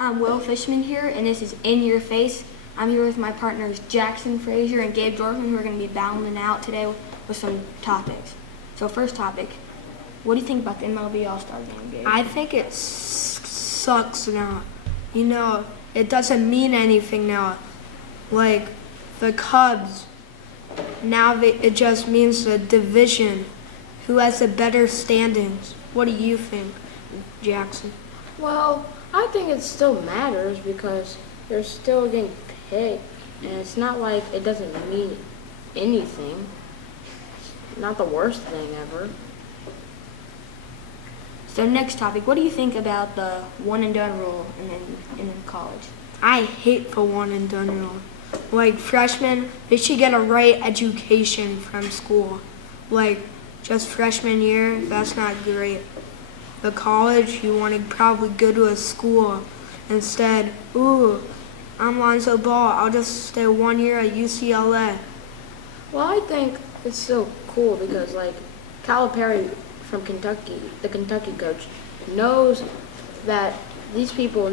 I'm Will Fishman here, and this is In Your Face. I'm here with my partners Jackson Frazier and Gabe Dorfman, who are going to be battling out today with some topics. So first topic, what do you think about the MLB All-Star Game, Gabe? I think it sucks now. It doesn't mean anything now. Like the Cubs, now it just means the division. Who has the better standings? What do you think, Jackson? Well, I think it still matters because they're still getting picked, and it's not like it doesn't mean anything. It's not the worst thing ever. So next topic, what do you think about the one and done rule in college? I hate the one and done rule. Like freshmen, they should get a right education from school. Like just freshman year, that's not great. The college, you want to probably go to a school instead. Ooh, I'm Lonzo Ball. I'll just stay 1 year at UCLA. Well, I think it's so cool because, like, Calipari from Kentucky, the Kentucky coach, knows that these people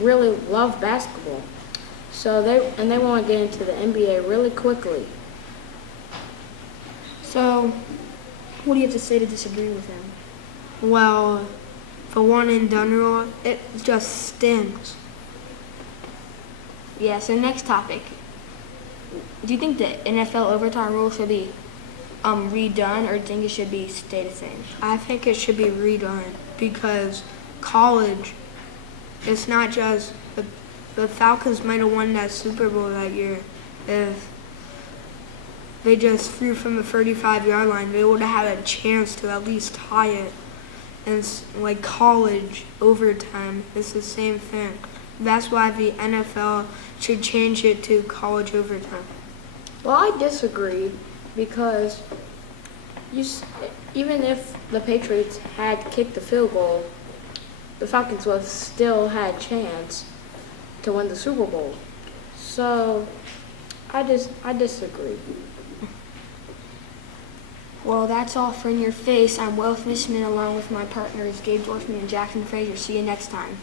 really love basketball. So they want to get into the NBA really quickly. So, what do you have to say to disagree with him? Well, the one and done rule, it just stinks. Yeah, so next topic. Do you think the NFL overtime rule should be redone, or do you think it should stay the same? I think it should be redone because college, it's not just the Falcons might have won that Super Bowl that year if they just threw from the 35-yard line. They would have had a chance to at least tie it. And like college overtime, it's the same thing. That's why the NFL should change it to college overtime. Well, I disagree because even if the Patriots had kicked the field goal, the Falcons would have still had a chance to win the Super Bowl. So I disagree. Well, that's all for In Your Face. I'm Will Fishman along with my partners Gabe Dorfman and Jackson Frazier. See you next time.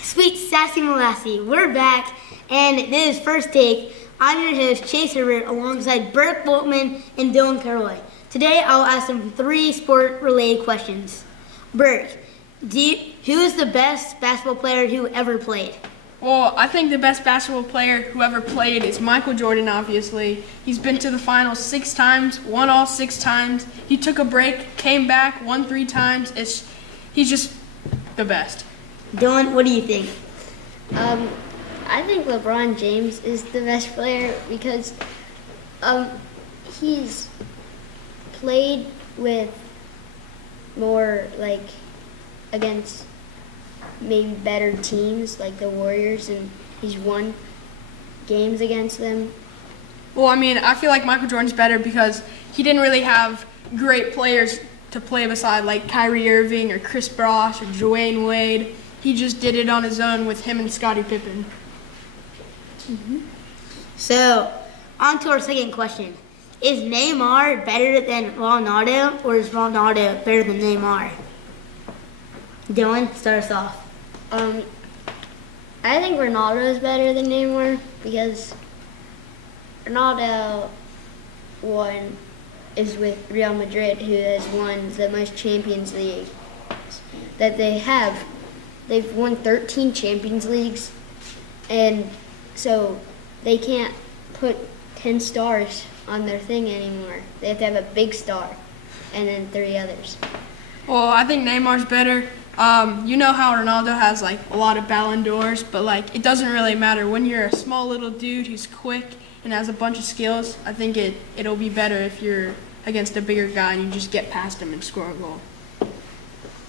Sweet Sassy Molassy, we're back, and this is First Take. I'm your host, Chase Herbert, alongside Burke Boltman and Dylan Caroy. Today, I'll ask them 3 sport-related questions. Burke, who is the best basketball player who ever played? Well, I think the best basketball player who ever played is Michael Jordan, obviously. He's been to the finals 6 times, won all 6 times. He took a break, came back, won 3 times. He's just the best. Dylan, what do you think? I think LeBron James is the best player because he's played with more against maybe better teams like the Warriors, and he's won games against them. Well, I mean, I feel like Michael Jordan's better because he didn't really have great players to play beside like Kyrie Irving or Chris Bosh or Dwayne Wade. He just did it on his own with him and Scottie Pippen. So, on to our second question. Is Neymar better than Ronaldo, or is Ronaldo better than Neymar? Dylan, start us off. I think Ronaldo is better than Neymar because Ronaldo is with Real Madrid, who has won the most Champions Leagues that they have. They've won 13 Champions Leagues, and so they can't put 10 stars on their thing anymore. They have to have a big star and then 3 others. Well, I think Neymar's better. You know how Ronaldo has like a lot of Ballon d'Ors, but like it doesn't really matter. When you're a small little dude who's quick and has a bunch of skills, I think it'll be better if you're against a bigger guy and you just get past him and score a goal.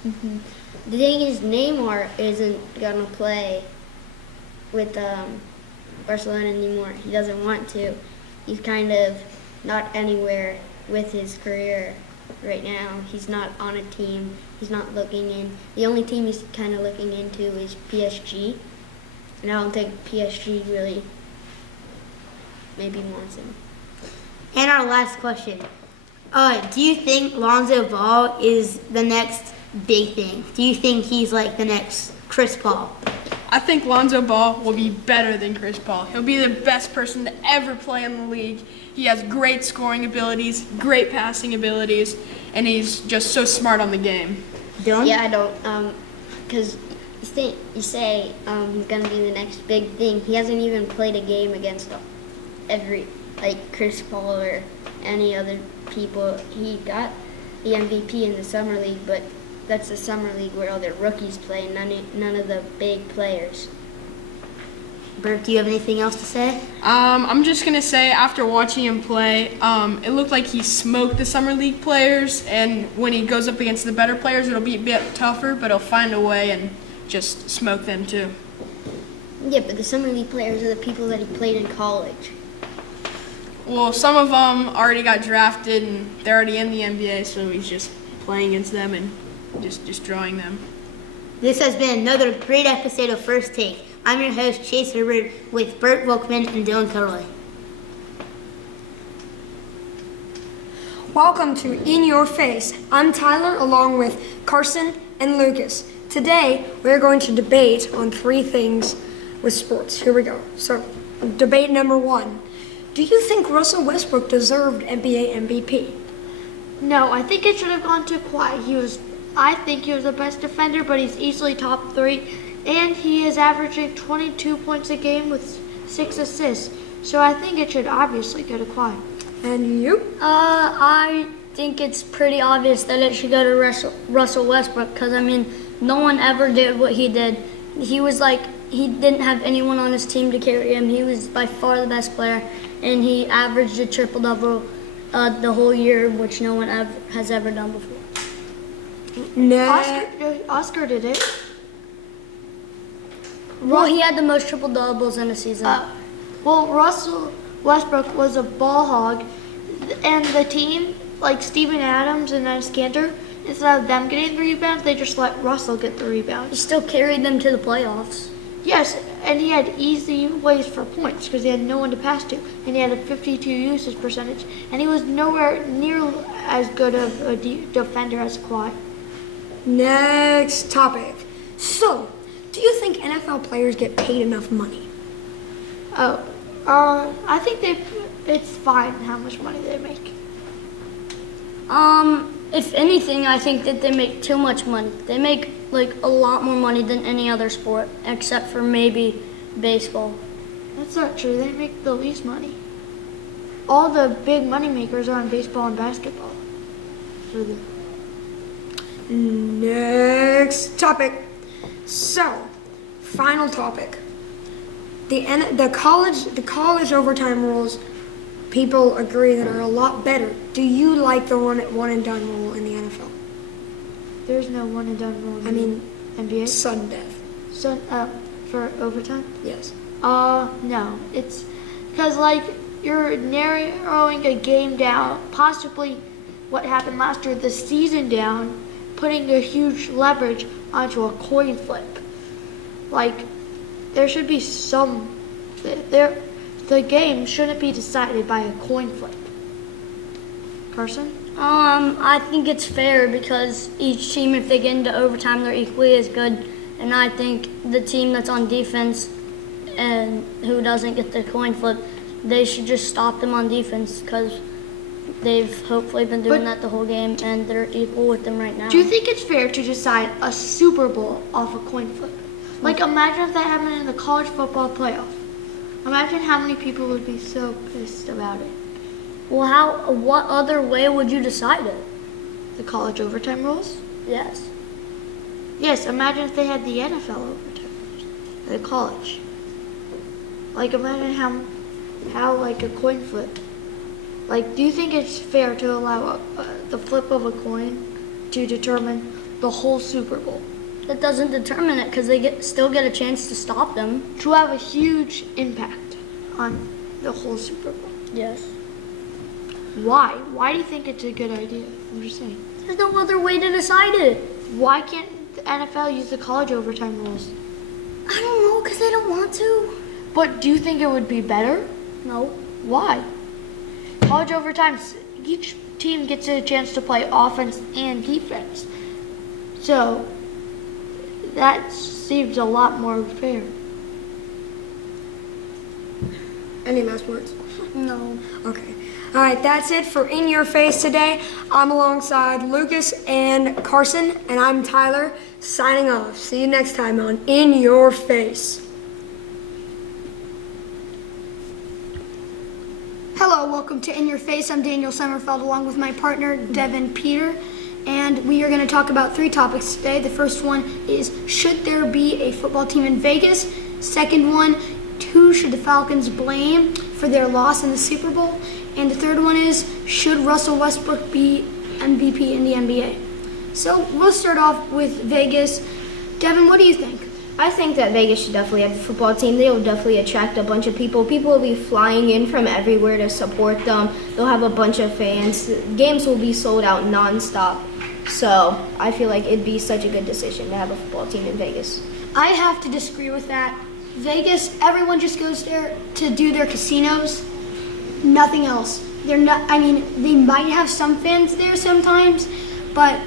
The thing is, Neymar isn't going to play with Barcelona anymore. He doesn't want to. He's kind of not anywhere with his career right now. He's not on a team. He's not looking in. The only team he's kind of looking into is PSG. And I don't think PSG really maybe wants him. And our last question. Do you think Lonzo Ball is the next big thing? Do you think he's like the next Chris Paul? I think Lonzo Ball will be better than Chris Paul. He'll be the best person to ever play in the league. He has great scoring abilities, great passing abilities, and he's just so smart on the game. Dylan? Yeah, I don't. Because you say he's going to be the next big thing. He hasn't even played a game against like Chris Paul or any other people. He got the MVP in the summer league, but that's the summer league where all the rookies play, none of the big players. Bert, do you have anything else to say? I'm just gonna say, after watching him play, it looked like he smoked the summer league players, and when he goes up against the better players, it'll be a bit tougher, but he'll find a way and just smoke them too. Yeah, but the summer league players are the people that he played in college. Well, some of them already got drafted, and they're already in the NBA, so he's just playing against them and just destroying them. This has been another great episode of First Take. I'm your host, Chase Herbert, with Bert Volkman and Dylan Carroy. Welcome to In Your Face. I'm Tyler along with Carson and Lucas. Today we're going to debate on 3 things with sports. Here we go. So, debate number 1. Do you think Russell Westbrook deserved NBA MVP? No, I think it should have gone to Kawhi. I think he was the best defender, but he's easily top 3, and he is averaging 22 points a game with 6 assists. So I think it should obviously go to Kawhi. And you? I think it's pretty obvious that it should go to Russell Westbrook because, I mean, no one ever did what he did. He didn't have anyone on his team to carry him. He was by far the best player, and he averaged a triple-double the whole year, which no one has ever done before. Oscar did it. Well, he had the most triple-doubles in a season. Well, Russell Westbrook was a ball hog, and the team, like Steven Adams and Enes Kanter, instead of them getting the rebounds, they just let Russell get the He rebounds. still carried them to the playoffs. Yes, and he had easy ways for points because he had no one to pass to, and he had a 52 usage percentage, and he was nowhere near as good of a defender as Kawhi. Next topic. So, do you think NFL players get paid enough money? I think it's fine how much money they make. If anything, I think that they make too much money. They make like a lot more money than any other sport, except for maybe baseball. That's not true. They make the least money. All the big money makers are in baseball and basketball. Next topic. So, final topic. The college overtime rules, people agree that are a lot better. Do you like the one and done rule in the NFL? There's no one and done rule in I mean, NBA. sudden death. So, for overtime? Yes. No. It's because, like, you're narrowing a game down, possibly what happened last year, the season down, putting a huge leverage onto a coin flip. Like, there should be the game shouldn't be decided by a coin flip. Carson? I think it's fair because each team, if they get into overtime, they're equally as good. And I think the team that's on defense and who doesn't get the coin flip, they should just stop them on defense because they've hopefully been doing that the whole game and they're equal with them right now. Do you think it's fair to decide a Super Bowl off a coin flip? Like, imagine if that happened in the college football playoff. Imagine how many people would be so pissed about it. Well, what other way would you decide it? The college overtime rules? Yes. Yes, imagine if they had the NFL overtime rules at a college. Like, imagine how like a coin flip. Like, do you think it's fair to allow the flip of a coin to determine the whole Super Bowl? That doesn't determine it because they still get a chance to stop them. To have a huge impact on the whole Super Bowl. Yes. Why? Why do you think it's a good idea? I'm just saying. There's no other way to decide it. Why can't the NFL use the college overtime rules? I don't know because they don't want to. But do you think it would be better? No. Why? College overtime, each team gets a chance to play offense and defense. So that seems a lot more fair. Any last words? No. Okay. All right, that's it for In Your Face today. I'm alongside Lucas and Carson, and I'm Tyler, signing off. See you next time on In Your Face. Hello, welcome to In Your Face. I'm Daniel Sommerfeld along with my partner, Devin Peter. And we are going to talk about 3 topics today. The first one is, should there be a football team in Vegas? Second one, who should the Falcons blame for their loss in the Super Bowl? And the third one is, should Russell Westbrook be MVP in the NBA? So we'll start off with Vegas. Devin, what do you think? I think that Vegas should definitely have a football team. They will definitely attract a bunch of people. People will be flying in from everywhere to support them. They'll have a bunch of fans. Games will be sold out nonstop. So I feel like it'd be such a good decision to have a football team in Vegas. I have to disagree with that. Vegas, everyone just goes there to do their casinos. Nothing else. They're not. I mean, they might have some fans there sometimes, but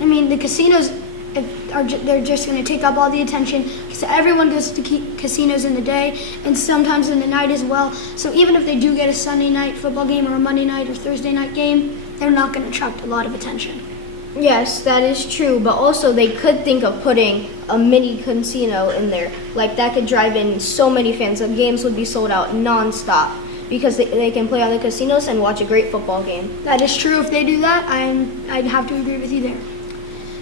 I mean, the casinos they're just going to take up all the attention because everyone goes to casinos in the day and sometimes in the night as well. So even if they do get a Sunday night football game or a Monday night or Thursday night game, they're not going to attract a lot of attention. Yes, that is true, but also they could think of putting a mini casino in there. Like that could drive in so many fans. The games would be sold out nonstop because they can play on the casinos and watch a great football game. That is true. If they do that, I'd have to agree with you there.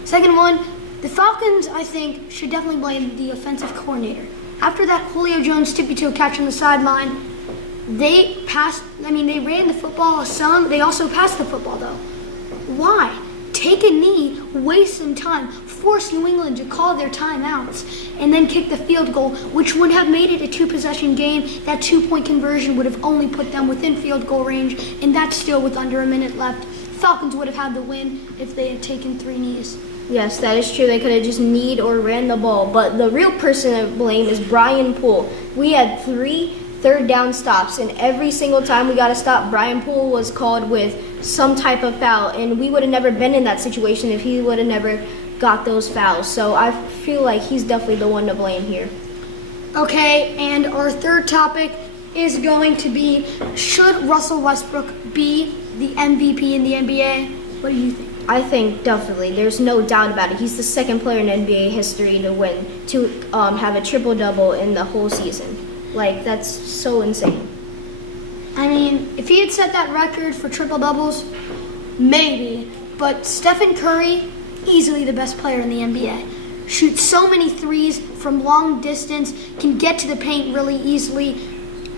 Second one, the Falcons, I think, should definitely blame the offensive coordinator. After that Julio Jones tippy-toe catch on the sideline, they ran the football some. They also passed the football, though. Why? Take a knee, waste some time, force New England to call their timeouts, and then kick the field goal, which would have made it a 2-possession game. That 2-point conversion would have only put them within field goal range, and that's still with under a minute left. Falcons would have had the win if they had taken 3 knees. Yes, that is true. They could have just kneed or ran the ball. But the real person to blame is Brian Poole. We had 3 third down stops, and every single time we got a stop, Brian Poole was called with some type of foul, and we would have never been in that situation if he would have never got those fouls. So I feel like he's definitely the one to blame here. Okay, and our third topic is going to be, should Russell Westbrook be the MVP in the NBA? What do you think? I think definitely. There's no doubt about it. He's the second player in NBA history to have a triple-double in the whole season. Like, that's so insane. I mean, if he had set that record for triple-doubles, maybe. But Stephen Curry, easily the best player in the NBA. Shoots so many threes from long distance, can get to the paint really easily,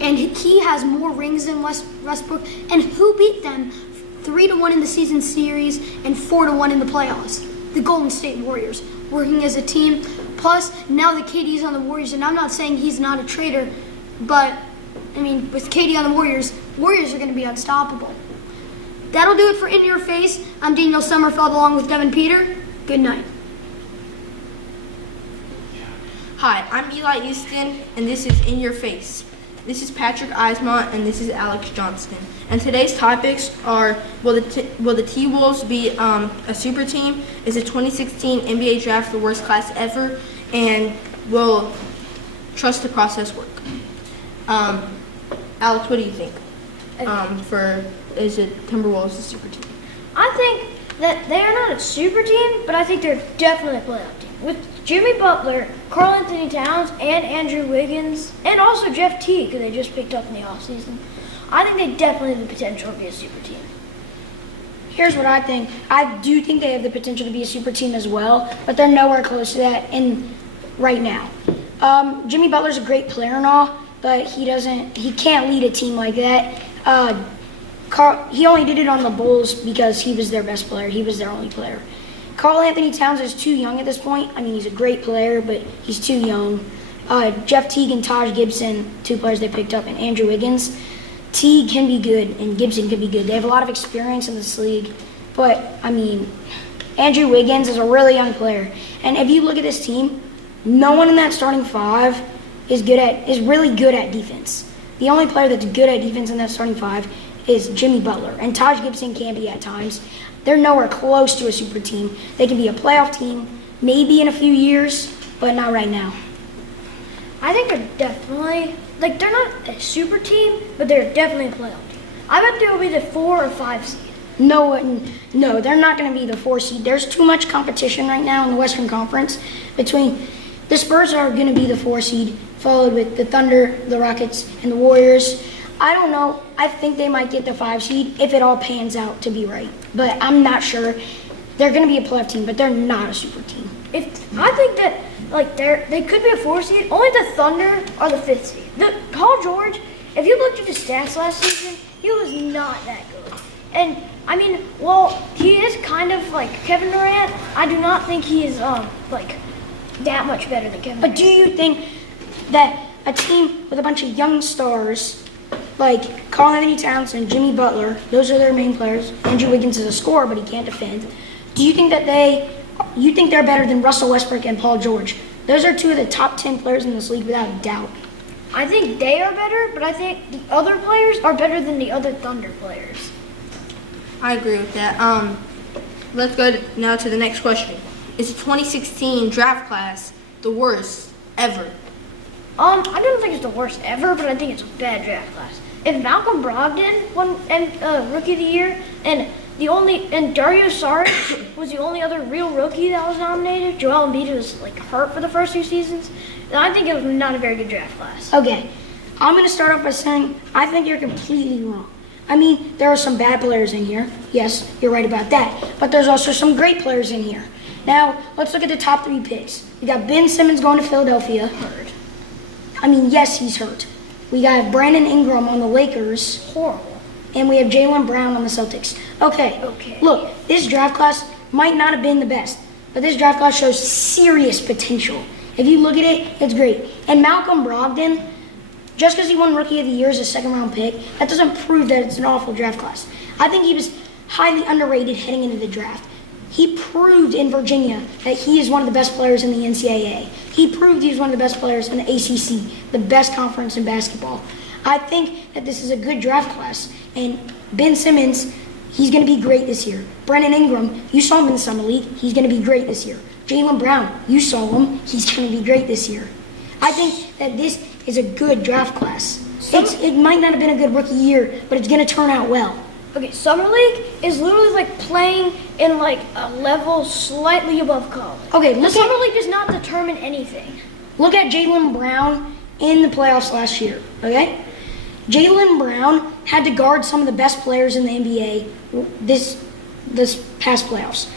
and he has more rings than Westbrook. And who beat them? 3-1 in the season series and 4-1 in the playoffs. The Golden State Warriors, working as a team. Plus, now that KD's on the Warriors, and I'm not saying he's not a traitor, but, I mean, with KD on the Warriors are going to be unstoppable. That'll do it for In Your Face. I'm Daniel Sommerfeld along with Devin Peter. Good night. Hi, I'm Eli Easton, and this is In Your Face. This is Patrick Eismont, and this is Alex Johnston. And today's topics are, will the T-Wolves be a super team? Is the 2016 NBA draft the worst class ever? And will trust the process work? Alex, what do you think? Is it Timberwolves a super team? I think that they are not a super team, but I think they're definitely a playoff team. With Jimmy Butler, Karl Anthony Towns, and Andrew Wiggins, and also Jeff Teague, who they just picked up in the offseason, I think they definitely have the potential to be a super team. Here's what I think. I do think they have the potential to be a super team as well, but they're nowhere close to that right now. Jimmy Butler's a great player and all, but he can't lead a team like that. He only did it on the Bulls because he was their best player. He was their only player. Karl Anthony Towns is too young at this point. I mean, he's a great player, but he's too young. Jeff Teague and Taj Gibson, 2 players they picked up, and Andrew Wiggins. Teague can be good, and Gibson can be good. They have a lot of experience in this league. But, I mean, Andrew Wiggins is a really young player. And if you look at this team, no one in that starting 5 is really good at defense. The only player that's good at defense in that starting 5 is Jimmy Butler, and Taj Gibson can be at times. They're nowhere close to a super team. They can be a playoff team, maybe in a few years, but not right now. I think they're definitely, like, they're not a super team, but they're definitely a playoff team. I bet they'll be the 4 or 5 seed. No, they're not going to be the 4 seed. There's too much competition right now in the Western Conference between the Spurs are going to be the 4 seed, followed with the Thunder, the Rockets, and the Warriors. I don't know. I think they might get the 5 seed if it all pans out to be right. But I'm not sure. They're going to be a playoff team, but they're not a super team. I think that, like, they could be a 4 seed. Only the Thunder are the 5th seed. Paul George, if you looked at his stats last season, he was not that good. And I mean, well, he is kind of like Kevin Durant. I do not think he is like that much better than Kevin But Durant. do you think that a team with a bunch of young stars like Karl Anthony Towns and Jimmy Butler, those are their main players. Andrew Wiggins is a scorer, but he can't defend. Do you think that they're better than Russell Westbrook and Paul George? Those are 2 of the top 10 players in this league without a doubt. I think they are better, but I think the other players are better than the other Thunder players. I agree with that. Let's go now to the next question. Is the 2016 draft class the worst ever? I don't think it's the worst ever, but I think it's a bad draft class. If Malcolm Brogdon won Rookie of the Year, and Dario Saric was the only other real rookie that was nominated, Joel Embiid was like hurt for the first 2 seasons, then I think it was not a very good draft class. Okay, I'm going to start off by saying I think you're completely wrong. I mean, there are some bad players in here. Yes, you're right about that. But there's also some great players in here. Now, let's look at the top 3 picks. We got Ben Simmons going to Philadelphia. Hurt. I mean, yes, he's hurt. We got Brandon Ingram on the Lakers. Horrible. And we have Jaylen Brown on the Celtics. Okay. Look, this draft class might not have been the best, but this draft class shows serious potential. If you look at it, it's great. And Malcolm Brogdon, just because he won Rookie of the Year as a 2nd-round pick, that doesn't prove that it's an awful draft class. I think he was highly underrated heading into the draft. He proved in Virginia that he is one of the best players in the NCAA. He proved he was one of the best players in the ACC, the best conference in basketball. I think that this is a good draft class. And Ben Simmons, he's going to be great this year. Brandon Ingram, you saw him in the Summer League. He's going to be great this year. Jaylen Brown, you saw him. He's going to be great this year. I think that this is a good draft class. It might not have been a good rookie year, but it's going to turn out well. Okay, Summer League is literally like playing in like a level slightly above college. Okay, The Summer League does not determine anything. Look at Jaylen Brown in the playoffs last year, okay? Jaylen Brown had to guard some of the best players in the NBA this past playoffs.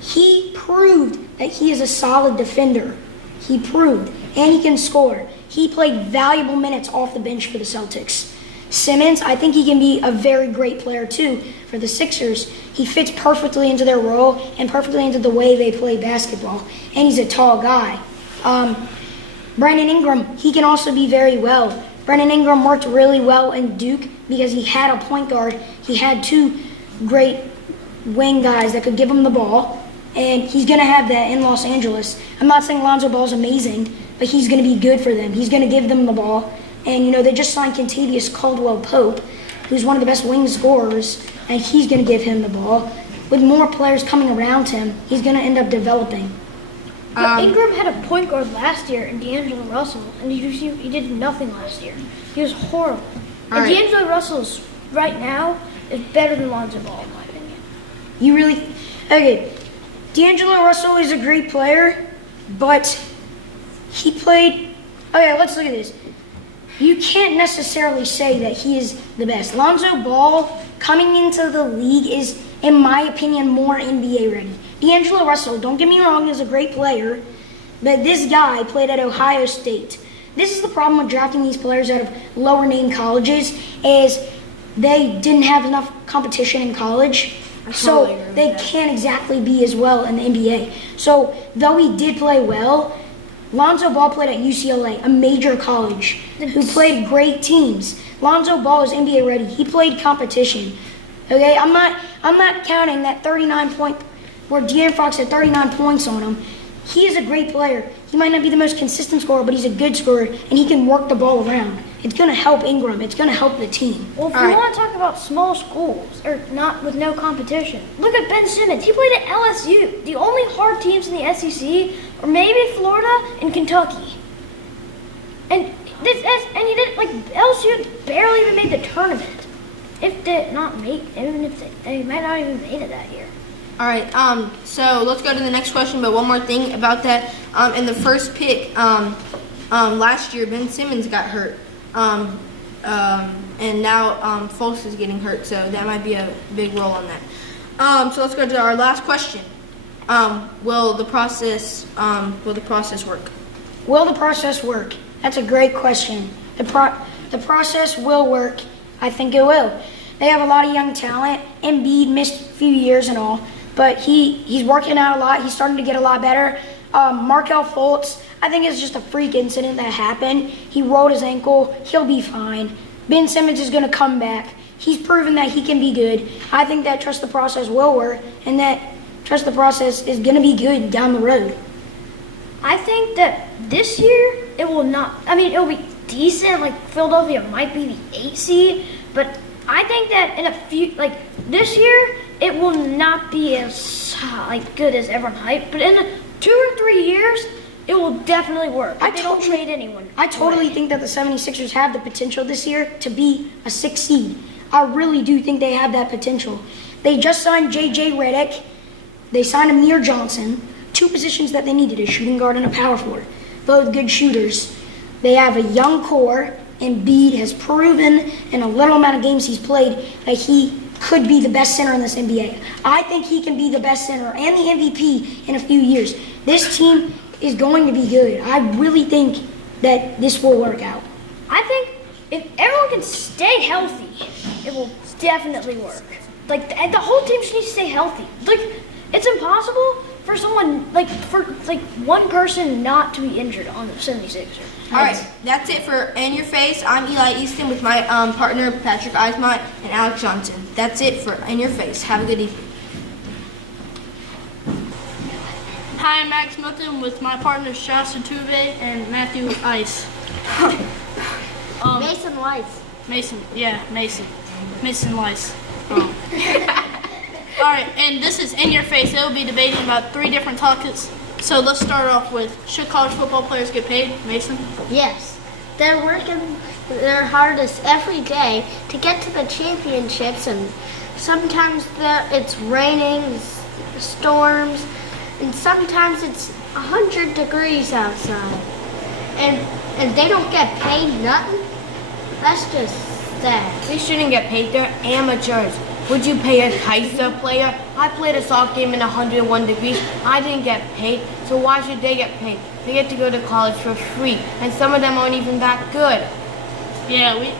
He proved that he is a solid defender. He proved, and he can score. He played valuable minutes off the bench for the Celtics. Simmons, I think he can be a very great player too for the Sixers. He fits perfectly into their role and perfectly into the way they play basketball. And he's a tall guy. Brandon Ingram, he can also be very well. Brandon Ingram worked really well in Duke because he had a point guard. He had 2 great wing guys that could give him the ball. And he's going to have that in Los Angeles. I'm not saying Lonzo Ball's amazing, but he's going to be good for them. He's going to give them the ball. And, you know, they just signed Kentavious Caldwell-Pope, who's one of the best wing scorers, and he's going to give him the ball. With more players coming around him, he's going to end up developing. But Ingram had a point guard last year in D'Angelo Russell, and he did nothing last year. He was horrible. And D'Angelo Russell right now is better than Lonzo Ball, in my opinion. You really... Okay, D'Angelo Russell is a great player, but he played... Okay, let's look at this. You can't necessarily say that he is the best. Lonzo Ball, coming into the league, is, in my opinion, more NBA ready. D'Angelo Russell, don't get me wrong, is a great player, but this guy played at Ohio State. This is the problem with drafting these players out of lower name colleges, is they didn't have enough competition in college, so they can't exactly be as well in the NBA. So though he did play well, Lonzo Ball played at UCLA, a major college, who played great teams. Lonzo Ball is NBA ready. He played competition. Okay, I'm not counting that 39 point where De'Aaron Fox had 39 points on him. He is a great player. He might not be the most consistent scorer, but he's a good scorer, and he can work the ball around. it's going to help Ingram. It's going to help the team. Well, if All you right. want to talk about small schools or not with no competition, look at Ben Simmons. He played at LSU. The only hard teams in the SEC are maybe Florida and Kentucky. And he did like LSU barely even made the tournament. If they not make, even if they might not even made it that year. All right. So let's go to the next question. But one more thing about that. In the first pick, last year Ben Simmons got hurt. And now Fultz is getting hurt. So that might be a big role on that. So let's go to our last question. Will the process work? Will the process work? That's a great question. The process will work. I think it will. They have a lot of young talent. Embiid missed a few years and all, but he's working out a lot. He's starting to get a lot better. Markelle Fultz, I think it's just a freak incident that happened. He rolled his ankle. He'll be fine. Ben Simmons is going to come back. He's proven that he can be good. I think that trust the process will work, and that trust the process is going to be good down the road. I think that this year it will not. I mean, it'll be decent. Like Philadelphia might be the 8th seed, but I think that in a few, like this year, it will not be as like good as everyone hyped. But in 2 or 3 years, it will definitely work. They don't trade anyone. I totally think that the 76ers have the potential this year to be a 6th seed. I really do think they have that potential. They just signed J.J. Redick. They signed Amir Johnson. 2 positions that they needed, a shooting guard and a power forward. Both good shooters. They have a young core. Embiid has proven in a little amount of games he's played that he could be the best center in this NBA. I think he can be the best center and the MVP in a few years. This team is going to be good. I really think that this will work out. I think if everyone can stay healthy, it will definitely work. Like the whole team should need to stay healthy. Like it's impossible for someone for one person not to be injured on the 76ers. All right, that's it for In Your Face. I'm Eli Easton with my partner Patrick Eismont and Alex Johnson. That's it for In Your Face. Have a good evening. Hi, I'm Max Milton with my partners Shasta Tuve and Matthew Ice. Mason Weiss. Mason Lice. Oh. All right, and this is In Your Face. It will be debating about 3 different topics. So let's start off with, should college football players get paid? Mason? Yes. They're working their hardest every day to get to the championships, and sometimes it's raining, storms, and sometimes it's 100 degrees outside. And they don't get paid nothing? That's just sad. They shouldn't get paid. They're amateurs. Would you pay a Kaiser player? I played a soccer game in 101 degrees. I didn't get paid, so why should they get paid? They get to go to college for free, and some of them aren't even that good. Yeah, we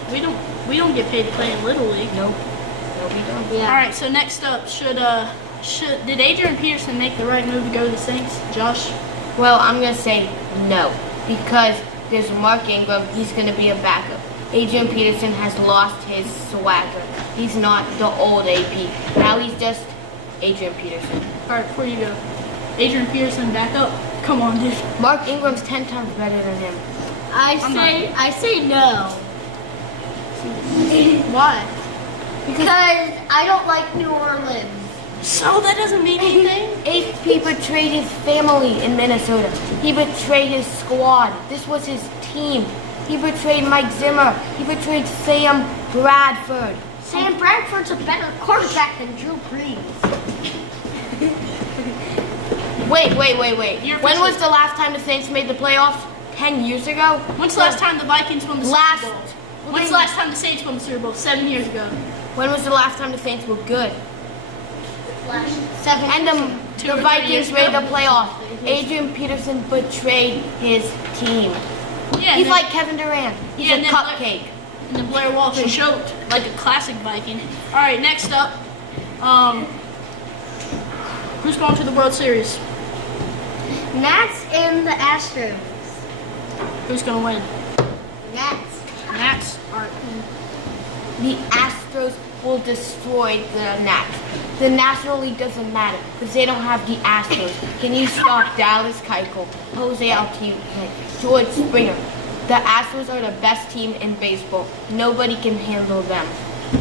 don't get paid to play in Little League. Nope. No, we don't. Yeah. All right, so next up, did Adrian Peterson make the right move to go to the Saints? Josh? Well, I'm going to say no, because there's Mark Ingram. He's going to be a backup. Adrian Peterson has lost his swagger. He's not the old AP. Now he's just Adrian Peterson. All right, before you go, Adrian Peterson back up. Come on, dude. Mark Ingram's 10 times better than him. I say no. Why? Because I don't like New Orleans. So that doesn't mean anything? He betrayed his family in Minnesota. He betrayed his squad. This was his team. He betrayed Mike Zimmer. He betrayed Sam Bradford. Sam Bradford's a better quarterback than Drew Brees. Wait. You're When was officially- the last time the Saints made the playoffs? 10 years ago? When's the last time the Vikings won the Last- Super Bowl? When's the last time the Saints won the Super Bowl? 7 years ago. When was the last time the Saints were good? And the 2 or 3 Vikings years made ago? the playoffs. Adrian Peterson betrayed his team. Yeah, He's and like Kevin Durant. He's Yeah, a and then cupcake. and then Blair Walsh choked like a classic Viking. All right, next up, who's going to the World Series? Nats and the Astros. Who's going to win? Nats. Nats. All right. The Astros will destroy the Nats. The National League doesn't matter because they don't have the Astros. Can you stop Dallas Keuchel, Jose Altuve, George Springer? The Astros are the best team in baseball. Nobody can handle them.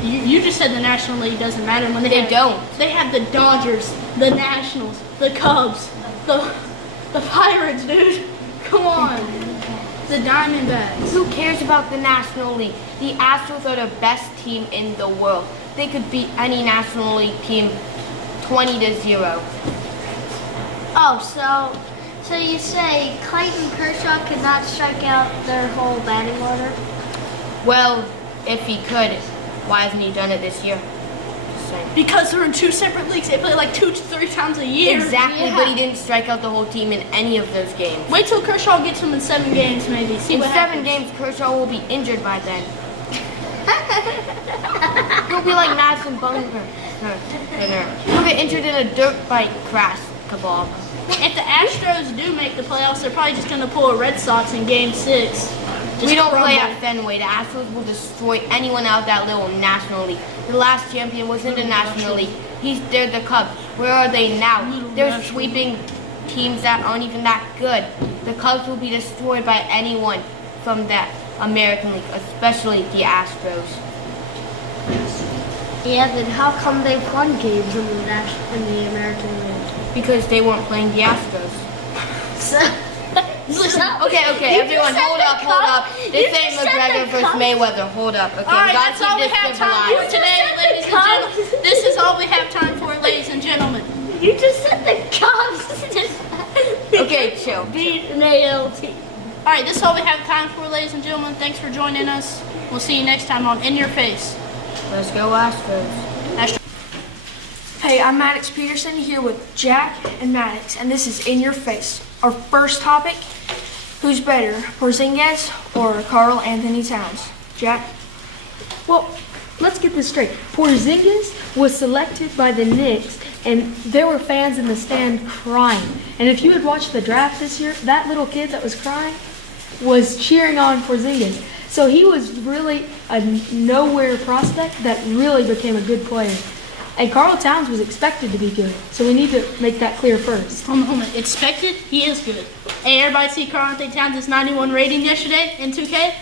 You just said the National League doesn't matter when They don't. They have the Dodgers, the Nationals, the Cubs, the Pirates, dude. Come on. The Diamondbacks. Who cares about the National League? The Astros are the best team in the world. They could beat any National League team 20-0. Oh, so you say Clayton Kershaw could not strike out their whole batting order? Well, if he could, why hasn't he done it this year? Just saying. Because they're in two separate leagues. They play like 2 to 3 times a year. Exactly, Yeah. but he didn't strike out the whole team in any of those games. Wait till Kershaw gets them in 7 games, maybe. See In what 7 happens. games, Kershaw will be injured by then. He'll be like Madison Bumgarner. He'll get injured in a dirt bike crash, Kebab. If the Astros do make the playoffs, they're probably just going to pull a Red Sox in Game 6. Just We don't play crumble. at Fenway. The Astros will destroy anyone out of that little National League. The last champion was in the National League. They're the Cubs. Where are they now? They're sweeping teams that aren't even that good. The Cubs will be destroyed by anyone from that American League, especially the Astros. Yeah, then how come they've won games in the American League? Because they weren't playing the Astros. Okay, everyone, hold up. This ain't McGregor versus Mayweather. Hold up. Okay, All right, we gotta that's all we keep have this time for civilized. today, ladies and gentlemen. This is all we have time for, ladies and gentlemen. You just said the Cubs Okay, chill. beat an AL team. All right, this is all we have time for, ladies and gentlemen. Thanks for joining us. We'll see you next time on In Your Face. Let's go Astros. Hey, I'm Maddox Peterson here with Jack and Maddox, and this is In Your Face. Our first topic, who's better, Porzingis or Karl Anthony Towns? Jack? Well, let's get this straight. Porzingis was selected by the Knicks, and there were fans in the stand crying. And if you had watched the draft this year, that little kid that was crying was cheering on Porzingis. So he was really a nowhere prospect that really became a good player. And Karl Towns was expected to be good, so we need to make that clear first. Hold on. Expected? He is good. Hey, everybody see Karl Anthony Towns' 91 rating yesterday in 2K?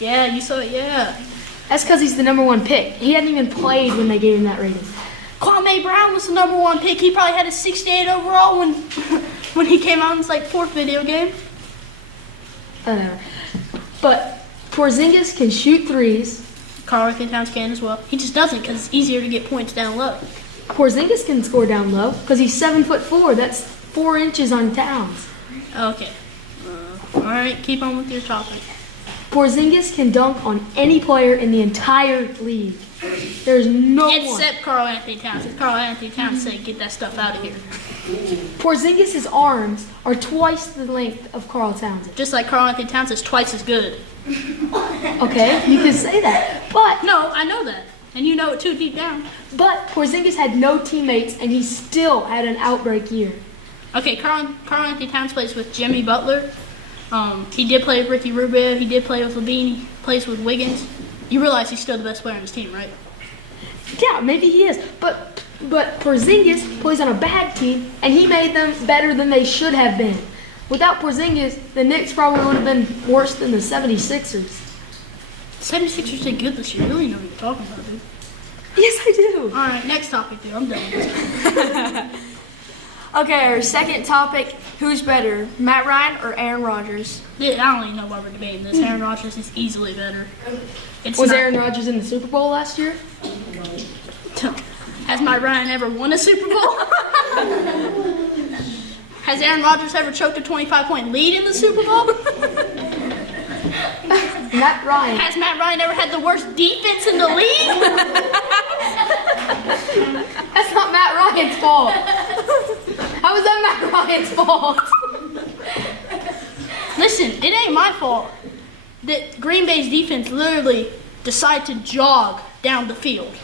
Yeah, you saw it, yeah. That's because he's the #1 pick. He hadn't even played when they gave him that rating. Kwame Brown was the #1 pick. He probably had a 68 overall when he came out in his like 4th video game. But Porzingis can shoot threes. Karl Anthony Towns can as well. He just doesn't because it's easier to get points down low. Porzingis can score down low because he's 7'4". That's 4 inches on Towns. Okay. All right, keep on with your topic. Porzingis can dunk on any player in the entire league. There's no one. Except Karl Anthony Towns. If Karl Anthony Towns said, get that stuff out of here. Porzingis' arms are twice the length of Karl Towns. Just like Karl Anthony Towns is twice as good. Okay, you can say that. But No, I know that. And you know it too deep down. But Porzingis had no teammates, and he still had an outbreak year. Okay, Karl Anthony Towns plays with Jimmy Butler. He did play with Ricky Rubio. He did play with Levine. He plays with Wiggins. You realize he's still the best player on his team, right? Yeah, maybe he is. But Porzingis plays on a bad team, and he made them better than they should have been. Without Porzingis, the Knicks probably would have been worse than the 76ers. 76ers did good this year. You really know what you're talking about, dude. Yes, I do. All right, next topic, dude. I'm done with this. Okay, our second topic, who's better, Matt Ryan or Aaron Rodgers? Yeah, I don't even know why we're debating this. Aaron Rodgers is easily better. Was Aaron Rodgers in the Super Bowl last year? Has Matt Ryan ever won a Super Bowl? Has Aaron Rodgers ever choked a 25-point lead in the Super Bowl? Matt Ryan. Has Matt Ryan ever had the worst defense in the league? That's not Matt Ryan's fault. How is that Matt Ryan's fault? Listen, it ain't my fault that Green Bay's defense literally decided to jog down the field.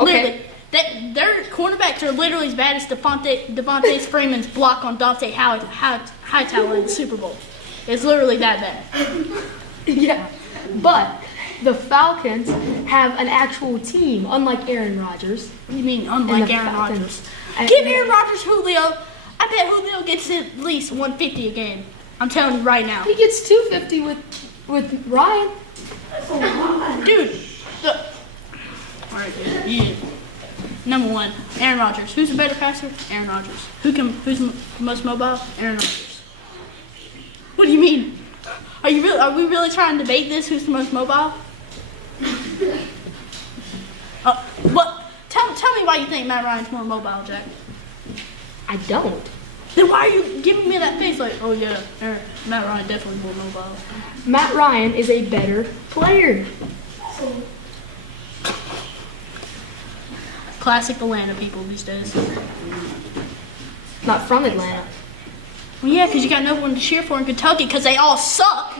Literally. Their cornerbacks are literally as bad as Devontae Freeman's block on Dante Hightower in the Super Bowl. It's literally that bad. Yeah, but the Falcons have an actual team, unlike Aaron Rodgers. What do you mean, unlike Aaron Rodgers? Give Aaron Rodgers Julio. I bet Julio gets at least 150 a game. I'm telling you right now. He gets 250 with Ryan. Dude, all right, dude. Yeah. Number one, Aaron Rodgers. Who's the better passer? Aaron Rodgers. Who's the most mobile? Aaron Rodgers. What do you mean? Are we really trying to debate this? Who's the most mobile? What? Tell me why you think Matt Ryan's more mobile, Jack. I don't. Then why are you giving me that face like, oh yeah, Matt Ryan definitely more mobile? Matt Ryan is a better player. Classic Atlanta people these days. Not from Atlanta. Well, yeah, because you got no one to cheer for in Kentucky because they all suck.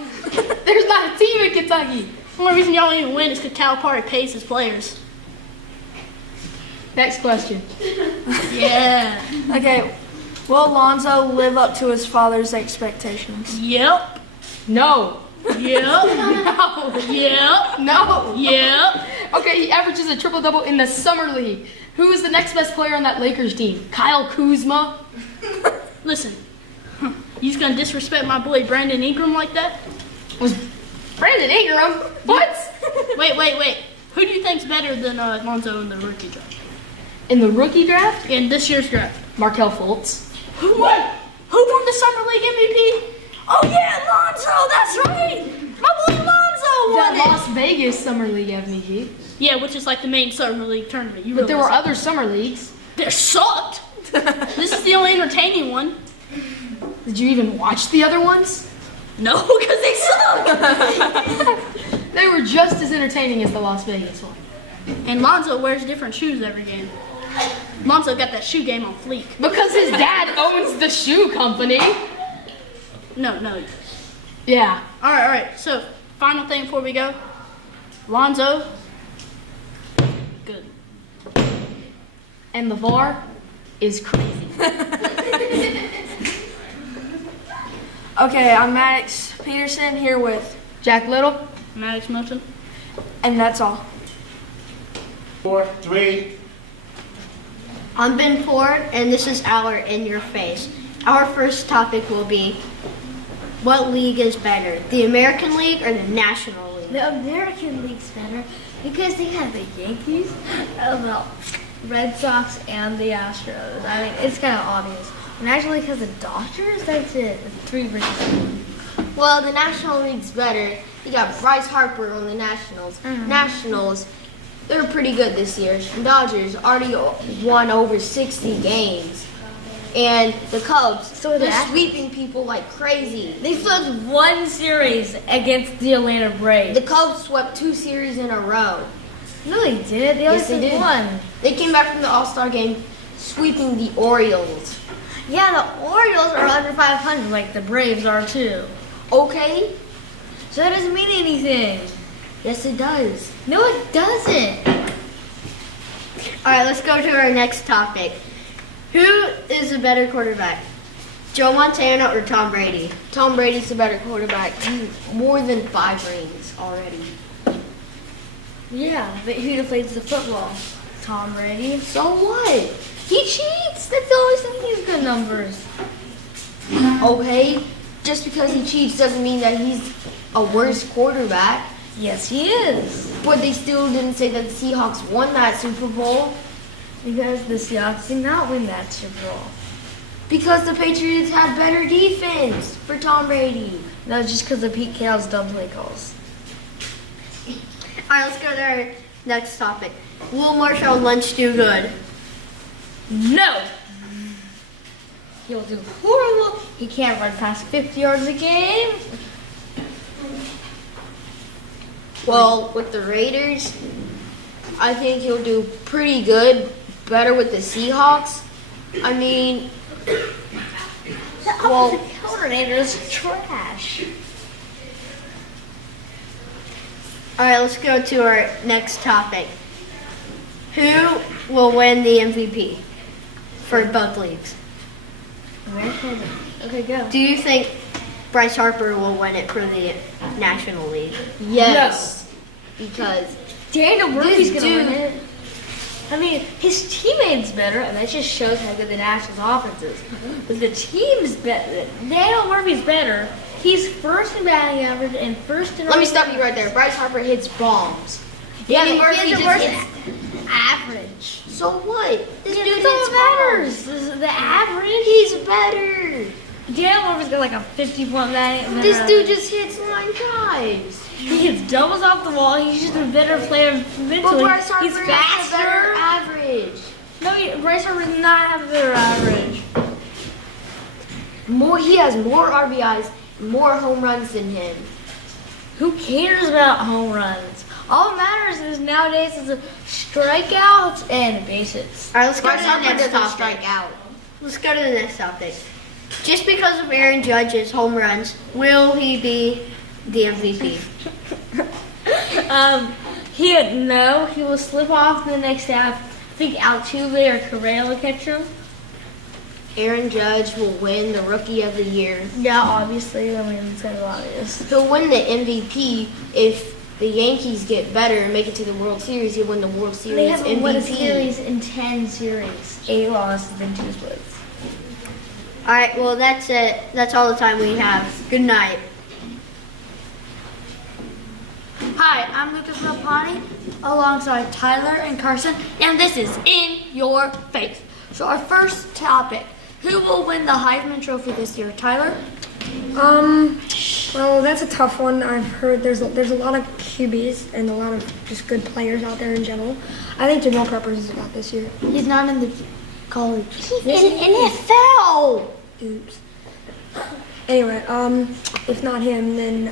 There's not a team in Kentucky. The only reason y'all didn't win is because Calipari pays his players. Next question. Yeah. Okay, will Alonzo live up to his father's expectations? Yep. No. Yep. No. Yep. No. Yep. Okay, he averages a triple-double in the summer league. Who is the next best player on that Lakers team? Kyle Kuzma? Listen, you just gonna disrespect my boy Brandon Ingram like that? Was Brandon Ingram? What? Wait. Who do you think's better than Lonzo in the rookie draft? In the rookie draft? In this year's draft? Markelle Fultz. Who won? Who won the summer league MVP? Oh yeah, Lonzo. That's right. My boy Lonzo won That it. Las Vegas summer league MVP. Yeah, which is like the main summer league tournament. But there were other summer leagues. They sucked. This is the only entertaining one. Did you even watch the other ones? No, because they suck. They were just as entertaining as the Las Vegas one. And Lonzo wears different shoes every game. Lonzo got that shoe game on fleek. Because his dad owns the shoe company. No. Yeah. All right. So, final thing before we go. Lonzo. Good. And the VAR is crazy. Okay, I'm Maddox Peterson here with Jack Little. Maddox Milton. and that's all. 4, 3. I'm Ben Ford, and this is our In Your Face. Our first topic will be, what league is better, the American League or the National League? The American League's better because they have the Yankees, the Red Sox, and the Astros. I mean, it's kind of obvious. National League has the Dodgers. That's it. It's 3 versus 1. Well, the National League's better. You got Bryce Harper on the Nationals. Nationals, they're pretty good this year. The Dodgers already won over 60 games. And the Cubs, they're sweeping people like crazy. They swept 1 series against the Atlanta Braves. The Cubs swept 2 series in a row. No, they did. They only Yes, they swept did. 1. They came back from the All-Star game sweeping the Orioles. Yeah, the Orioles are under 500 like the Braves are too. Okay? So that doesn't mean anything. Yes, it does. No, it doesn't. All right, let's go to our next topic. Who is a better quarterback? Joe Montana or Tom Brady? Tom Brady's the better quarterback. He's more than 5 rings already. Yeah, but who deflates the football? Tom Brady. So what? He cheats. That's the only thing he's good numbers. Okay, just because he cheats doesn't mean that he's a worse quarterback. Yes, he is. But they still didn't say that the Seahawks won that Super Bowl. Because the Seahawks did not win that Super Bowl. Because the Patriots had better defense for Tom Brady. No, just because of Pete Carroll's dumb play calls. All right, let's go to our next topic. Will Marshall Lynch do good? No! He'll do horrible. He can't run past 50 yards a game. Well, with the Raiders, I think he'll do pretty good. Better with the Seahawks. I mean, well, The coordinator is trash. all right, let's go to our next topic. Who will win the MVP for both leagues? Okay, go. Do you think Bryce Harper will win it for the National League? Yes. Because Daniel Murphy's this gonna win dude- it. I mean, his teammates better, and that just shows how good the Nationals offense is. But the team's better. Daniel Murphy's better. He's first in batting average and first in. Let me stop you right there. Bryce Harper hits bombs. Daniel Murphy just hits average. So what? This dude That's all hits that bombs. matters. The average. He's better. Daniel Murphy's got like a 50-point batting. This dude just hits line drives. He hits doubles off the wall. He's just a better player mentally. But Bryce Harper He's has a better faster. average. No, Bryce Harper does not have a better average. He has more RBIs, more home runs than him. Who cares about home runs? All that matters is nowadays is the strikeouts and base hits. All right, let's go to Bryce the Harper next doesn't topic. strike out. Let's go to the next topic. Just because of Aaron Judge's home runs, will he be the MVP? He will slip off in the next half. I think Altuve or Correa will catch him. Aaron Judge will win the Rookie of the Year. Yeah, obviously. I mean, it's kind of obvious. He'll win the MVP if the Yankees get better and make it to the World Series. He'll win the World Series They haven't MVP. won a series in 10 series. 8 losses and 2 splits. All right, well, that's it. That's all the time we have. Good night. Hi, I'm Lucas Rapani alongside Tyler and Carson, and this is In Your Face. So our first topic, who will win the Heisman Trophy this year? Tyler? Well, that's a tough one. I've heard there's a lot of QBs and a lot of just good players out there in general. I think Jamal Peppers is about this year. He's not in the college. He's in NFL. Oops. Anyway, if not him, then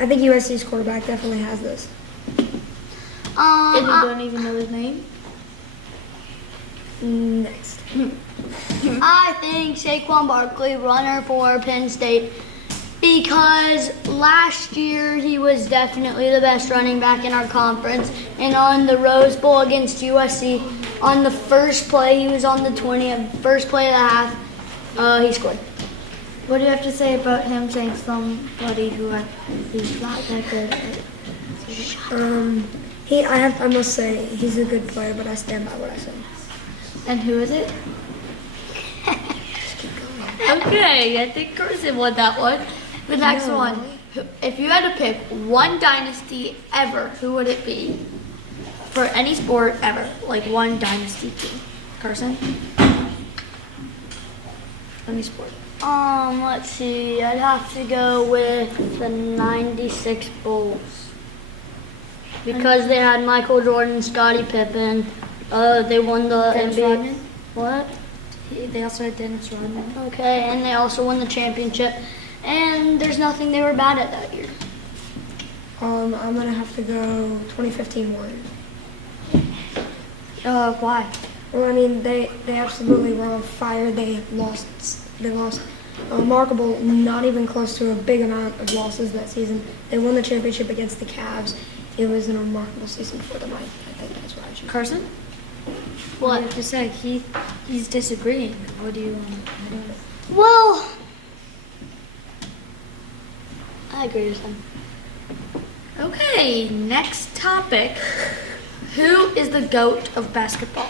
I think USC's quarterback definitely has this. And you don't even know his name? Next. I think Saquon Barkley, runner for Penn State, because last year he was definitely the best running back in our conference. And on the Rose Bowl against USC, on the first play, he was on the 20, and first play of the half, he scored. What do you have to say about him saying somebody who he's not that good at? I must say he's a good player, but I stand by what I said. And who is it? Okay, I think Carson won that one. The next one, if you had to pick one dynasty ever, who would it be? For any sport ever, like one dynasty team. Carson? Any sport. Let's see. I'd have to go with the '96 Bulls because they had Michael Jordan, Scottie Pippen. They won the Dennis NBA. Rodman? What? They also had Dennis Rodman. Okay, and they also won the championship. And there's nothing they were bad at that year. I'm gonna have to go 2015 Warriors. Why? Well, I mean, they absolutely were on fire. They lost a remarkable, not even close to a big amount of losses that season. They won the championship against the Cavs. It was a remarkable season for them. I think that's what I choose. Carson? What do you have to say? He's disagreeing. What do you want? Well, I agree with him. Okay, next topic. Who is the GOAT of basketball?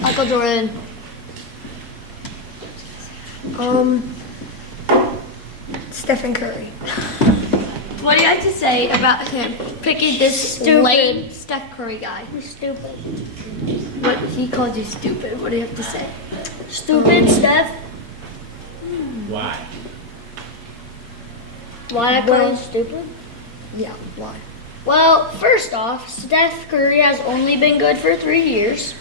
Michael Jordan. Stephen Curry. What do you have to say about him picking this lame Steph Curry guy? He's stupid. What he called you stupid. What do you have to say? Stupid, Steph? Why? Why I call you stupid? Yeah, why? Well, first off, Steph Curry has only been good for 3 years.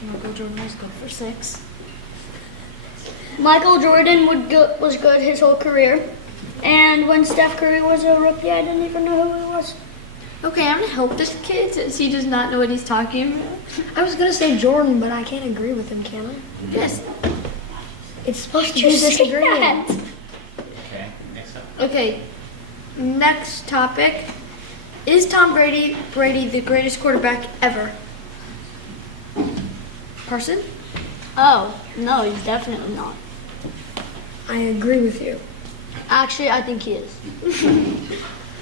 Michael Jordan was good for 6. Michael Jordan was good his whole career. And when Steph Curry was a rookie, I didn't even know who he was. Okay, I'm gonna help this kid since he does not know what he's talking about. I was gonna say Jordan, but I can't agree with him, can I? Yes. It's supposed to You be say disagreeing. that. Okay, next up. Okay, next topic. Is Tom Brady the greatest quarterback ever? Carson? Oh, no, he's definitely not. I agree with you. Actually, I think he is.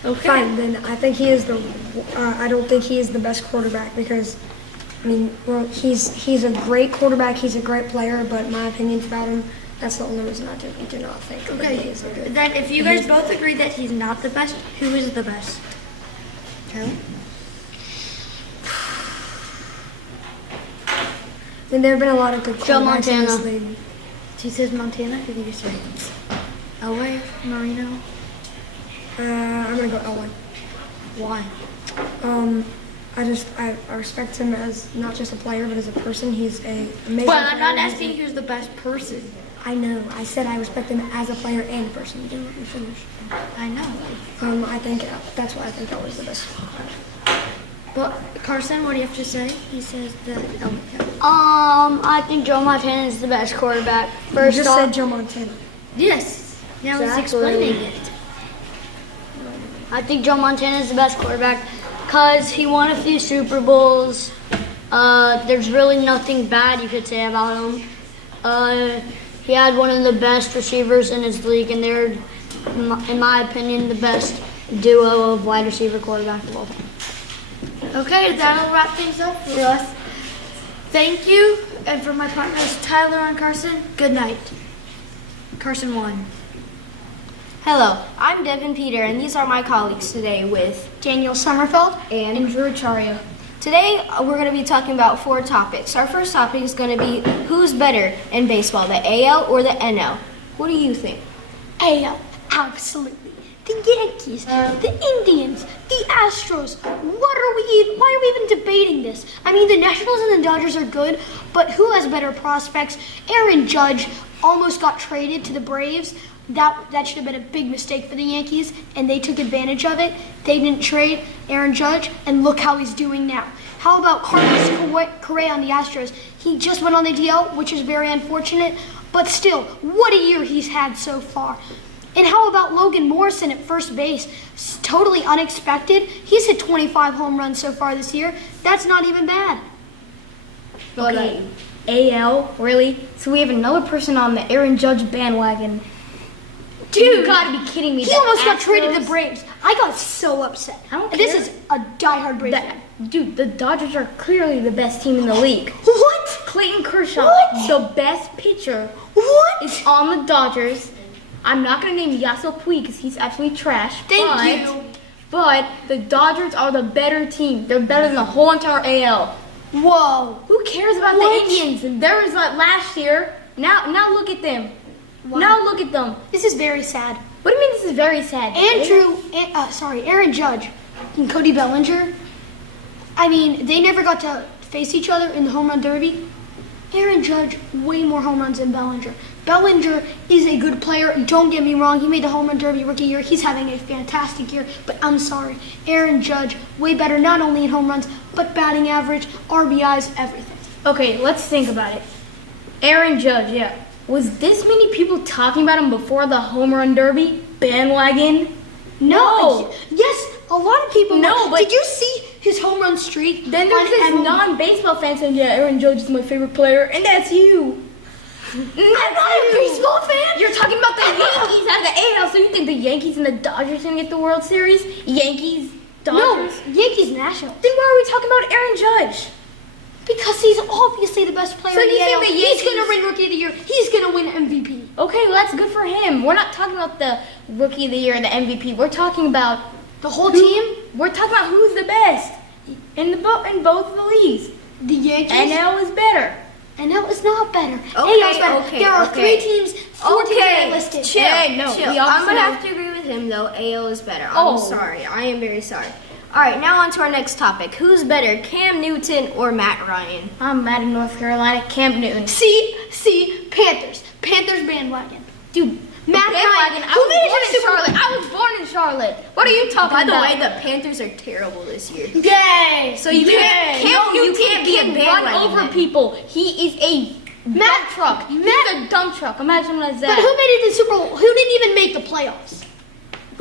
Fine, then I think he is I don't think he is the best quarterback because, I mean, well, he's a great quarterback. He's a great player, but my opinions about him, that's the only reason I do not think that he is a good. Then if you guys both agree that he's not the best, who is the best? Charlie? I mean, there have been a lot of good Joe quarterbacks in this Montana. league. She says Montana. Who do you say? Elway? Marino? I'm gonna go Elway. Why? I respect him as not just a player, but as a person. He's a amazing But I'm not player. asking who's the best person. I know. I said I respect him as a player and a person. You didn't let me finish. I know. I think that's why I think Elway's the best. But Carson, what do you have to say? He says that Elway. I think Joe Montana is the best quarterback. First You just off, said Joe Montana. Yes. Now he's Exactly. explaining it. I think Joe Montana is the best quarterback because he won a few Super Bowls. There's really nothing bad you could say about him. He had one of the best receivers in his league, and they're, in my opinion, the best duo of wide receiver quarterback of all time. Okay, that'll wrap things up for us. Thank you. And for my partners, Tyler and Carson, good night. Carson won. Hello, I'm Devin Peter, and these are my colleagues today with Daniel Sommerfeld and Drew Acharya. Today, we're going to be talking about 4 topics. Our first topic is going to be who's better in baseball, the AL or the NL? What do you think? AL, absolutely. The Yankees, the Indians, the Astros. Why are we even debating this? I mean, the Nationals and the Dodgers are good, but who has better prospects? Aaron Judge almost got traded to the Braves. That should have been a big mistake for the Yankees, and they took advantage of it. They didn't trade Aaron Judge, and look how he's doing now. How about Carlos Correa on the Astros? He just went on the DL, which is very unfortunate, but still, what a year he's had so far. And how about Logan Morrison at first base? Totally unexpected. He's hit 25 home runs so far this year. That's not even bad. Okay, AL, really? So we have another person on the Aaron Judge bandwagon. Dude, You gotta be kidding me. He the almost got traded to Astros- the Braves. I got so upset. I don't And this care. is a diehard Braves fan. Dude, the Dodgers are clearly the best team in the league. What? Clayton Kershaw, What? the best pitcher, What? is on the Dodgers. I'm not gonna name Yasiel Puig because he's absolutely trash. Thank you. But the Dodgers are the better team. They're better than the whole entire AL. Whoa. Who cares about What? the Indians? There was that last year. Now look at them. Wow. Now look at them. This is very sad. What do you mean this is very sad? Aaron Judge and Cody Bellinger. I mean, they never got to face each other in the home run derby. Aaron Judge, way more home runs than Bellinger. Bellinger is a good player. Don't get me wrong. He made the home run derby rookie year. He's having a fantastic year. But I'm sorry. Aaron Judge, way better not only in home runs, but batting average, RBIs, everything. Okay, let's think about it. Aaron Judge, yeah. Was this many people talking about him before the home run derby bandwagon? No. Yes, a lot of people. No, but did you see his home run streak? then there's on this MLB? non-baseball fan saying, "Yeah, Aaron Judge is my favorite player," and that's you. I'm not a baseball fan. You're talking about the Yankees out of the AL, so you think the Yankees and the Dodgers gonna get the World Series? Yankees, Dodgers. No, Yankees Nationals. Then why are we talking about Aaron Judge? Because he's obviously the best player So in the you think AL. the He's Yankees- gonna win Rookie of the Year. He's gonna win MVP. Okay, well, that's good for him. We're not talking about the Rookie of the Year and the MVP. We're talking about The whole team. We're talking about who's the best in both of the leagues. The Yankees. NL is better. NL is not better. Okay, AL's better. okay, There are okay. 3 teams, 4 teams that I listed. Chill, Hey, no, chill. we all I'm gonna know- have to agree with him though. AL is better. I'm Oh. sorry. I am very sorry. All right, now on to our next topic. Who's better, Cam Newton or Matt Ryan? I'm mad in North Carolina. Camp Newton. See, Panthers. Panthers bandwagon. Dude, Matt bandwagon. Ryan. I Who was made it born to in the Super Charlotte. I was born in Charlotte. What are you talking By the about? way, the Panthers are terrible this year. Yay! So you can't. Cam You Newton can't be a can bandwagon run over then. people. He is a dump truck. He's a dump truck. Imagine what But that. who made it to the Super Bowl? Who didn't even make the playoffs?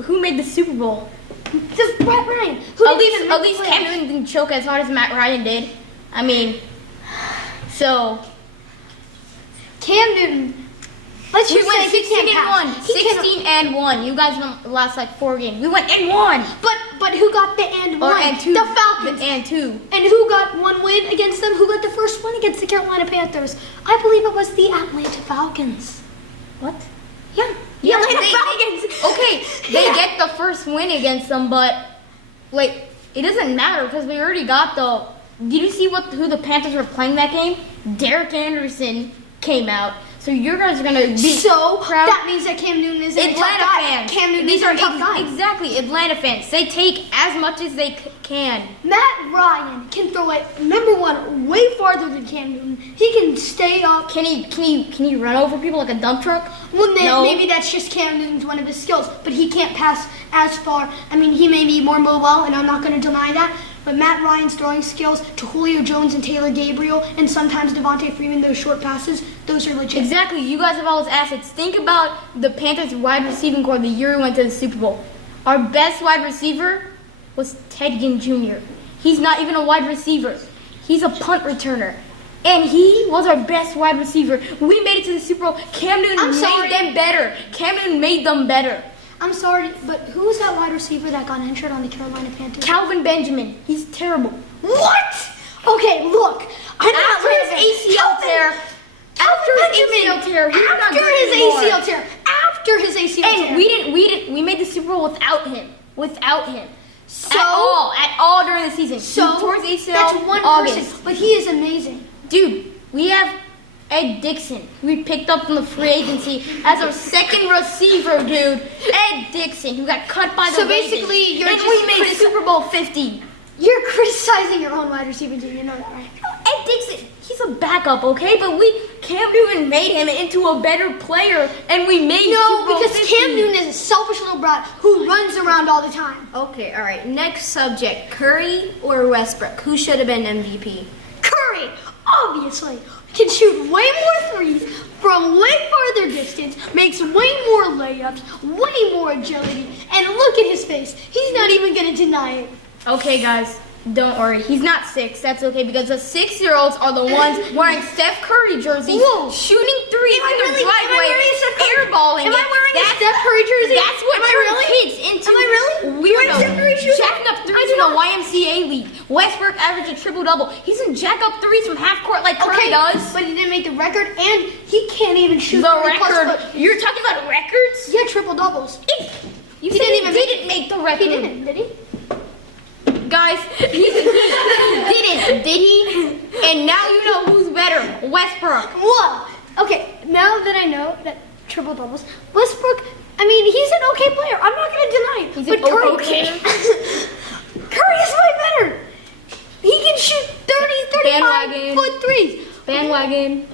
Who made the Super Bowl? Just Matt Ryan. Who At didn't even least make the Cam playoffs? Newton didn't choke as hard as Matt Ryan did. I mean, so Cam Newton Let's We just say went he 16 can't and pass. 1. He can't- 16 and 1. You guys won the last like 4 games. We went and 1. But who got the and Or one? and 2. The Falcons. And 2. And who got one win against them? Who got the first win against the Carolina Panthers? I believe it was the Atlanta Falcons. What? Yeah. The Atlanta Falcons. Okay, they get the first win against them, but like it doesn't matter because we already got the. Did you see who the Panthers were playing that game? Derek Anderson came out, so you guys are gonna be So proud. that means that Cam Newton is a tough Atlanta guy. fans. Cam Newton These is are a tough guy. exactly Atlanta fans. They take as much as they can. Matt Ryan can throw it, number one, way farther than Cam Newton. He can stay up. Can he run over people like a dump truck? Well, No. maybe that's just Cam Newton's one of his skills, but he can't pass as far. I mean, he may be more mobile, and I'm not going to deny that. But Matt Ryan's throwing skills to Julio Jones and Taylor Gabriel, and sometimes Devontae Freeman, those short passes, those are legit. Exactly. You guys have all those assets. Think about the Panthers wide receiving core the year we went to the Super Bowl. Our best wide receiver was Ted Ginn Jr. He's not even a wide receiver. He's a punt returner. And he was our best wide receiver. We made it to the Super Bowl. Cam Newton made them better. Cam Newton made them better. I'm sorry, but who was that wide receiver that got injured on the Carolina Panthers? Calvin Benjamin. He's terrible. What? Okay, look. I'm not After his ACL tear. After his ACL tear. He's not After good his anymore. ACL tear. After his ACL tear. And we made the Super Bowl without him. Without him. At all during the season. So He tore his ACL that's one August. person, but he is amazing. Dude, we have Ed Dixon, who we picked up from the free agency as our second receiver, dude. Ed Dixon, who got cut by the So Ravens. basically, you're and just we made Super Bowl 50. You're criticizing your own wide receiver team. You know that, right? Ed Dixon, he's a backup, okay? But Cam Newton made him into a better player, and we made No, Super Bowl because 50. Cam Newton is a selfish little brat who runs around all the time. Okay, all right. Next subject: Curry or Westbrook? Who should have been MVP? Curry, obviously, can shoot way more threes from way farther distance, makes way more layups, way more agility, and look at his face. He's not even going to deny it. Okay, guys, don't worry. He's not 6. That's okay because the 6-year-olds are the ones wearing Steph Curry jerseys, shooting threes in their driveway, airballing Am I it. wearing a That's- Steph Curry jersey? That's what Am I turned really? kids into Am I really? You wearing Steph Curry shoes? jacking up threes in the YMCA league. Westbrook averaged a triple-double. He's in jack up threes from half court like Curry does. But he didn't make the record, and he can't even shoot The 30 plus record. foot- You're talking about records? Yeah, triple doubles. You He said didn't he even didn't make the record. He didn't, did he? Guys, he didn't, did he? And now you know who's better, Westbrook. Whoa. Okay, now that I know that triple doubles, Westbrook, I mean, he's an okay player. I'm not going to deny it. He's but an Curry, okay. Curry is way better. He can shoot 30, 35 Bandwagon. foot threes. Bandwagon.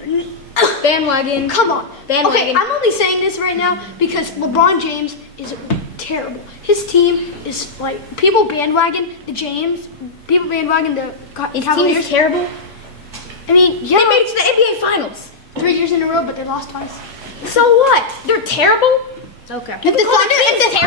Bandwagon. Come on. Bandwagon. Okay, I'm only saying this right now because LeBron James is terrible. His team is like, people bandwagon the James, people bandwagon the His team Cavaliers. is terrible. I mean, yeah, They made it to the NBA Finals. 3 years in a row, but they lost twice. So what? They're terrible? Okay. If the Thunder, If the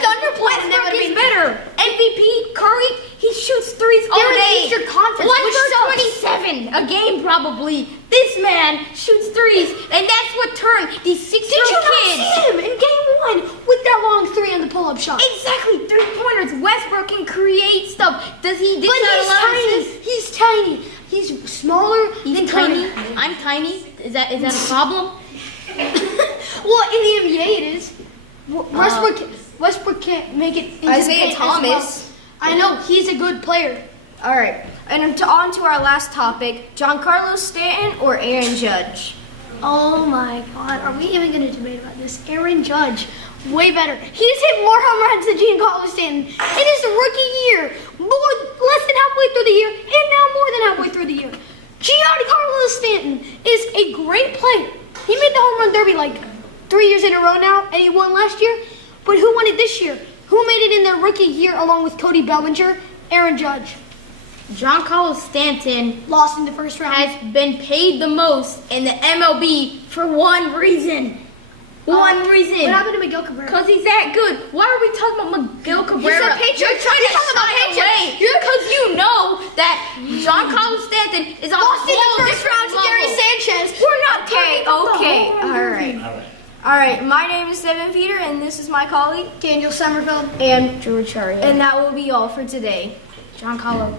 Thunder played, they Westbrook would is be better. MVP, Curry, he shoots threes all They're in the day. Eastern Conference, 1 which for 27 a game probably. This man shoots threes, and that's what turned these Did you 6-year-old not kids. see him in game one with that long three on the pull-up shot? Exactly, 3-pointers. Westbrook can create stuff. Does he? But he's tiny. He's tiny. He's smaller He's than tiny. Curry. I'm tiny. Is that a problem? Well, in the NBA it is. Westbrook can't make it into Isaiah the paint as Thomas. well. I know, he's a good player. All right. And on to our last topic: Giancarlo Stanton or Aaron Judge? Oh my God, are we even going to debate about this? Aaron Judge, way better. He's hit more home runs than Giancarlo Stanton in his rookie year. Less than halfway through the year, and now more than halfway through the year. Giancarlo Stanton is a great player. He made the home run derby like 3 years in a row now, and he won last year. But who won it this year? Who made it in their rookie year along with Cody Bellinger? Aaron Judge. Giancarlo Stanton Lost in the first round. has been paid the most in the MLB for one reason. One reason. What happened to Miguel Cabrera? Because he's that good. Why are we talking about Miguel Cabrera? paycheck. You're trying to You're talking about shy paycheck. away because you know that Giancarlo Stanton is on Lost a in the whole first round different to Gary level. Sanchez. We're not talking about the Okay. whole- All right. All right. All right, my name is Devin Peter, and this is my colleague Daniel Summerfield. and George Charia. and that will be all for today. John Kahlo.